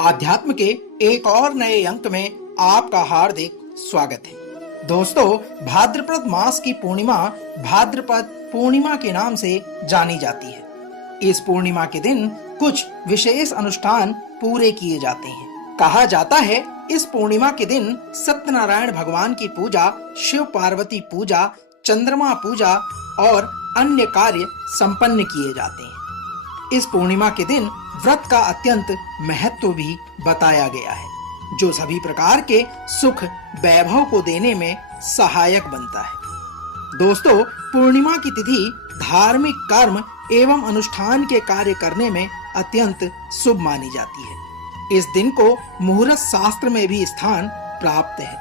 आध्यात्म के एक और नए अंक में आपका हार्दिक स्वागत है। दोस्तों, भाद्रपद मास की पूर्णिमा भाद्रपद पूर्णिमा के नाम से जानी जाती है। इस पूर्णिमा के दिन कुछ विशेष अनुष्ठान पूरे किए जाते हैं। कहा जाता है इस पूर्णिमा के दिन सत्यनारायण भगवान की पूजा, शिव पार्वती पूजा, चंद्रमा पूजा और अन्य कार्य संपन्न किए जाते हैं। इस पूर्णिमा के दिन व्रत का अत्यंत महत्व भी बताया गया है, जो सभी प्रकार के सुख वैभव को देने में सहायक बनता है। दोस्तों, पूर्णिमा की तिथि धार्मिक कर्म एवं अनुष्ठान के कार्य करने में अत्यंत शुभ मानी जाती है। इस दिन को मुहूर्त शास्त्र में भी स्थान प्राप्त है।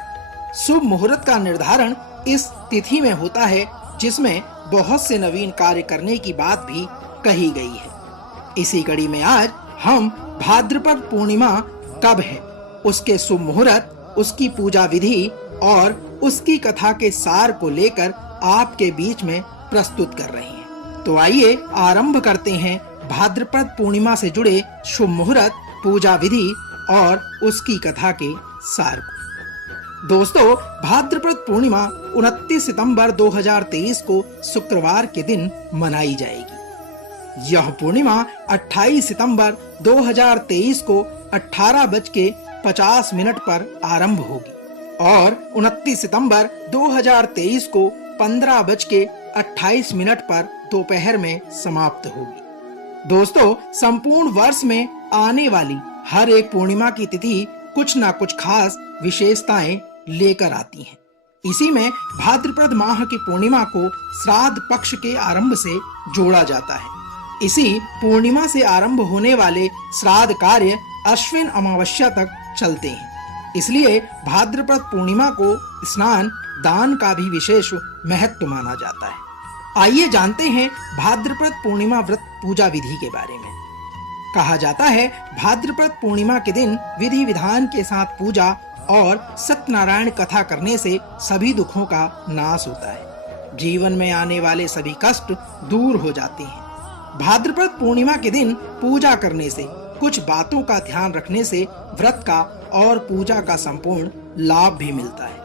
शुभ मुहूर्त का निर्धारण इस तिथि में होता है, जिसमें बहुत से नवीन कार्य करने की बात भी कही गई है। इसी कड़ी में आज हम भाद्रपद पूर्णिमा कब है, उसके शुभ मुहूर्त, उसकी पूजा विधि और उसकी कथा के सार को लेकर आपके बीच में प्रस्तुत कर रहे हैं। तो आइए आरंभ करते हैं भाद्रपद पूर्णिमा से जुड़े शुभ मुहूर्त, पूजा विधि और उसकी कथा के सार को। दोस्तों, भाद्रपद पूर्णिमा 29 सितंबर 2023 को शुक्रवार के दिन मनाई जाएगी। यह पूर्णिमा 28 सितंबर 2023 को 18:50 पर आरंभ होगी और 29 सितंबर 2023 को 15:28 पर दोपहर में समाप्त होगी। दोस्तों, संपूर्ण वर्ष में आने वाली हर एक पूर्णिमा की तिथि कुछ न कुछ खास विशेषताएं लेकर आती हैं। इसी में भाद्रपद माह की पूर्णिमा को श्राद्ध पक्ष के आरंभ से जोड़ा जाता है। इसी पूर्णिमा से आरंभ होने वाले श्राद्ध कार्य अश्विन अमावस्या तक चलते हैं। इसलिए भाद्रपद पूर्णिमा को स्नान दान का भी विशेष महत्व माना जाता है। आइए जानते हैं भाद्रपद पूर्णिमा व्रत पूजा विधि के बारे में। कहा जाता है भाद्रपद पूर्णिमा के दिन विधि विधान के साथ पूजा और सत्यनारायण कथा करने से सभी दुखों का नाश होता है। जीवन में आने वाले सभी कष्ट दूर हो जाते हैं। भाद्रपद पूर्णिमा के दिन पूजा करने से, कुछ बातों का ध्यान रखने से व्रत का और पूजा का संपूर्ण लाभ भी मिलता है।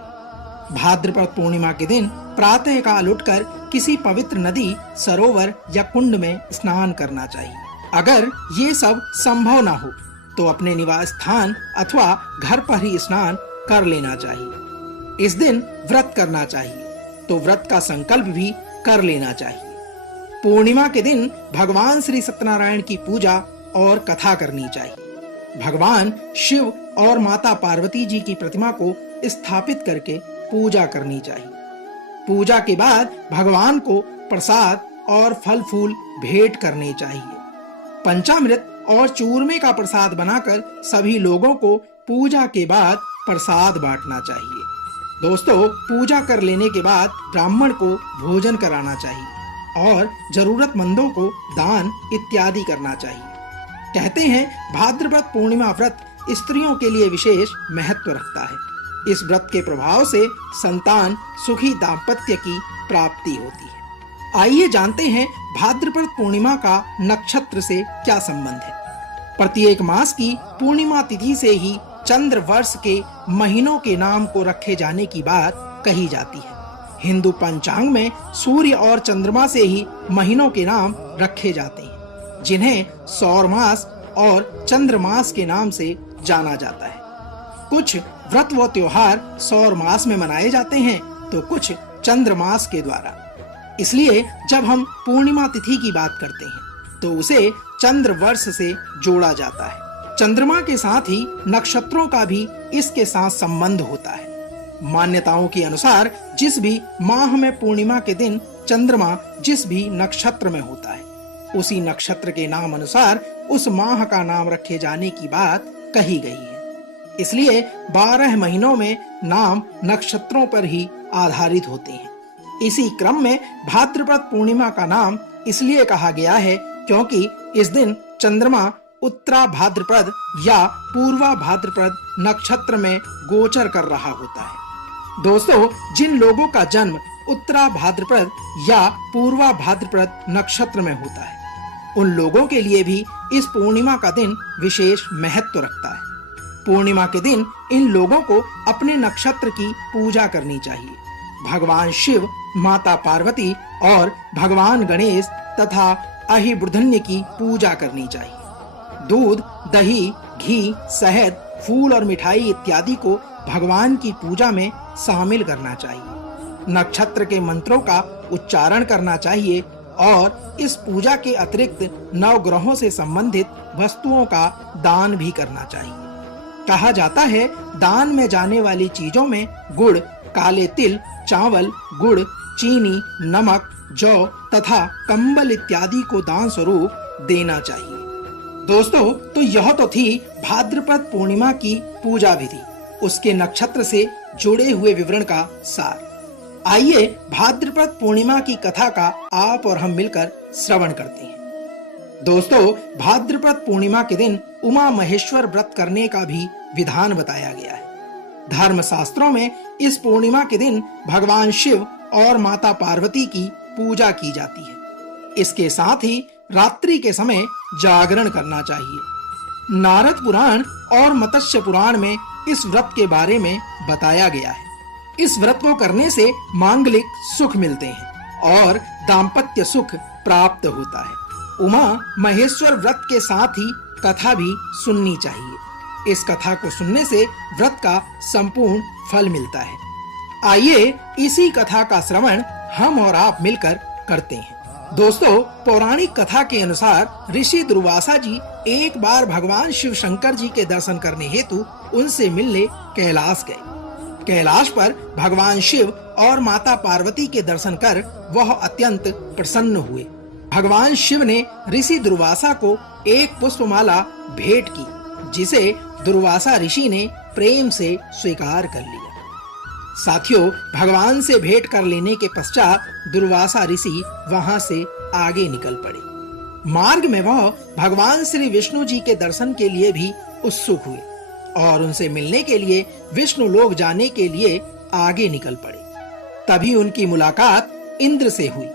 भाद्रपद पूर्णिमा के दिन प्रातः काल उठकर किसी पवित्र नदी, सरोवर या कुंड में स्नान करना चाहिए। अगर ये सब संभव ना हो तो अपने निवास स्थान अथवा घर पर ही स्नान कर लेना चाहिए। इस दिन व्रत करना चाहिए तो व्रत का संकल्प भी कर लेना चाहिए। पूर्णिमा के दिन भगवान श्री सत्यनारायण की पूजा और कथा करनी चाहिए। भगवान शिव और माता पार्वती जी की प्रतिमा को स्थापित करके पूजा करनी चाहिए। पूजा के बाद भगवान को प्रसाद और फल फूल भेंट करने चाहिए। पंचामृत और चूरमे का प्रसाद बनाकर सभी लोगों को पूजा के बाद प्रसाद बांटना चाहिए। दोस्तों, पूजा कर लेने के बाद ब्राह्मण को भोजन कराना चाहिए और जरूरतमंदों को दान इत्यादि करना चाहिए। कहते हैं भाद्रपद पूर्णिमा व्रत स्त्रियों के लिए विशेष महत्व रखता है। इस व्रत के प्रभाव से संतान, सुखी दाम्पत्य की प्राप्ति होती है। आइए जानते हैं भाद्रपद पूर्णिमा का नक्षत्र से क्या संबंध है। प्रत्येक मास की पूर्णिमा तिथि से ही चंद्र वर्ष के महीनों के नाम को रखे जाने की बात कही जाती है। हिंदू पंचांग में सूर्य और चंद्रमा से ही महीनों के नाम रखे जाते हैं, जिन्हें सौर मास और चंद्र मास के नाम से जाना जाता है। कुछ व्रत व त्योहार सौर मास में मनाए जाते हैं तो कुछ चंद्र मास के द्वारा। इसलिए जब हम पूर्णिमा तिथि की बात करते हैं तो उसे चंद्र वर्ष से जोड़ा जाता है। चंद्रमा के साथ ही नक्षत्रों का भी इसके साथ संबंध होता है। मान्यताओं के अनुसार जिस भी माह में पूर्णिमा के दिन चंद्रमा जिस भी नक्षत्र में होता है, उसी नक्षत्र के नाम अनुसार उस माह का नाम रखे जाने की बात कही गई है। इसलिए 12 महीनों में नाम नक्षत्रों पर ही आधारित होते हैं। इसी क्रम में भाद्रपद पूर्णिमा का नाम इसलिए कहा गया है क्योंकि इस दिन चंद्रमा उत्तरा भाद्रपद या पूर्वा भाद्रपद नक्षत्र में गोचर कर रहा होता है। दोस्तों, जिन लोगों का जन्म उत्तरा भाद्रपद या पूर्वा भाद्रपद नक्षत्र में होता है, उन लोगों के लिए भी इस पूर्णिमा का दिन विशेष महत्व रखता है। पूर्णिमा के दिन इन लोगों को अपने नक्षत्र की पूजा करनी चाहिए। भगवान शिव, माता पार्वती और भगवान गणेश तथा अहिबुर्धन्य की पूजा करनी चाहिए। दूध, दही, घी, शहद, फूल और मिठाई इत्यादि को भगवान की पूजा में शामिल करना चाहिए। नक्षत्र के मंत्रों का उच्चारण करना चाहिए और इस पूजा के अतिरिक्त नवग्रहों से संबंधित वस्तुओं का दान भी करना चाहिए। कहा जाता है, दान में जाने वाली चीजों में गुड़, काले तिल, चावल, गुड़, चीनी, नमक, जौ तथा कंबल इत्यादि को दान स्वरूप देना चाहिए। दोस्तों, तो यह तो थी भाद्रपद पूर्णिमा की पूजा विधि, उसके नक्षत्र से जुड़े हुए विवरण का सार। आइए भाद्रपद पूर्णिमा की कथा का आप और हम मिलकर श्रवण करते हैं। दोस्तों, भाद्रपद पूर्णिमा के दिन उमा महेश्वर व्रत करने का भी विधान बताया गया है। धर्म शास्त्रों में इस पूर्णिमा के दिन भगवान शिव और माता पार्वती की पूजा की जाती है। इसके साथ ही रात्रि के समय जागरण करना चाहिए। नारद पुराण और मत्स्य पुराण में इस व्रत के बारे में बताया गया है। इस व्रत को करने से मांगलिक सुख मिलते हैं और दाम्पत्य सुख प्राप्त होता है। उमा महेश्वर व्रत के साथ ही कथा भी सुननी चाहिए। इस कथा को सुनने से व्रत का संपूर्ण फल मिलता है। आइए इसी कथा का श्रवण हम और आप मिलकर करते हैं। दोस्तों, पौराणिक कथा के अनुसार ऋषि दुर्वासा जी एक बार भगवान शिव शंकर जी के दर्शन करने हेतु उनसे मिलने कैलाश गए। कैलाश पर भगवान शिव और माता पार्वती के दर्शन कर वह अत्यंत प्रसन्न हुए। भगवान शिव ने ऋषि दुर्वासा को एक पुष्पमाला भेंट की, जिसे दुर्वासा ऋषि ने प्रेम से स्वीकार कर लिया। साथियों, भगवान से भेंट कर लेने के पश्चात दुर्वासा ऋषि वहां से आगे निकल पड़े। मार्ग में वह भगवान श्री विष्णु जी के दर्शन के लिए भी उत्सुक हुए और उनसे मिलने के लिए विष्णु लोक जाने के लिए आगे निकल पड़े। तभी उनकी मुलाकात इंद्र से हुई।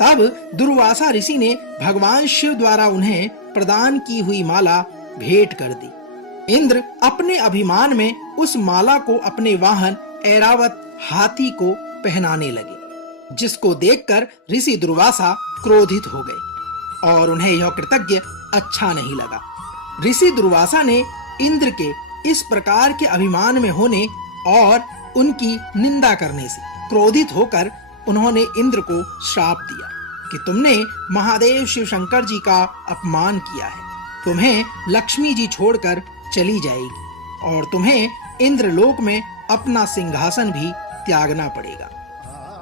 तब दुर्वासा ऋषि ने भगवान शिव द्वारा उन्हें प्रदान की हुई माला भेंट कर दी। इंद्र अपने अभिमान में उस माला को अपने वाहन ऐरावत हाथी को पहनाने लगे, जिसको देखकर ऋषि दुर्वासा क्रोधित हो गए और उन्हें यह कृतज्ञ अच्छा नहीं लगा। ऋषि दुर्वासा ने इंद्र के इस प्रकार के अभिमान में होने और उनकी निंदा करने से क्रोधित होकर उन्होंने इंद्र को श्राप दिया कि तुमने महादेव शिव शंकर जी का अपमान किया है, तुम्हें लक्ष्मी जी छोड़कर चली जाएगी और तुम्हें इंद्रलोक में अपना सिंहासन भी त्यागना पड़ेगा।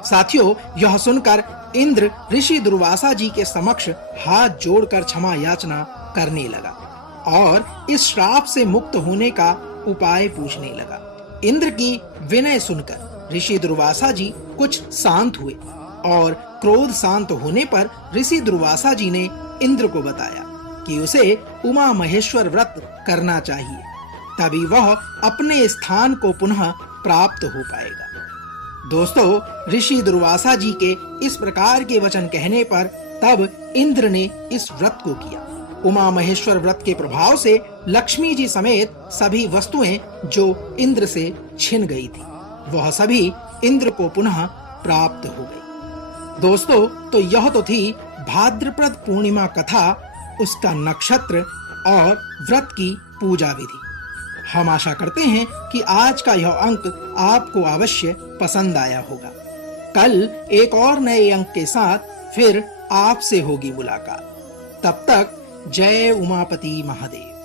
साथियों, यह सुनकर इंद्र ऋषि दुर्वासा जी के समक्ष हाथ जोड़कर क्षमा याचना करने लगा और इस श्राप से मुक्त होने का उपाय पूछने लगा। इंद्र की विनय सुनकर ऋषि दुर्वासा जी कुछ शांत हुए और क्रोध शांत होने पर ऋषि दुर्वासा जी ने इंद्र को बताया कि उसे उमा महेश्वर व्रत करना चाहिए, तभी वह अपने स्थान को पुनः प्राप्त हो पाएगा। दोस्तों, ऋषि दुर्वासा जी के इस प्रकार के वचन कहने पर तब इंद्र ने इस व्रत को किया। उमा महेश्वर व्रत के प्रभाव से लक्ष्मी जी समेत सभी वस्तुएं जो इंद्र से छिन गई थी, वह सभी इंद्र को पुनः प्राप्त हो गई। दोस्तों, तो यह तो थी भाद्रपद पूर्णिमा कथा, उसका नक्षत्र और व्रत की पूजा विधि। हम आशा करते हैं कि आज का यह अंक आपको अवश्य पसंद आया होगा। कल एक और नए अंक के साथ फिर आपसे होगी मुलाकात। तब तक जय उमापति महादेव।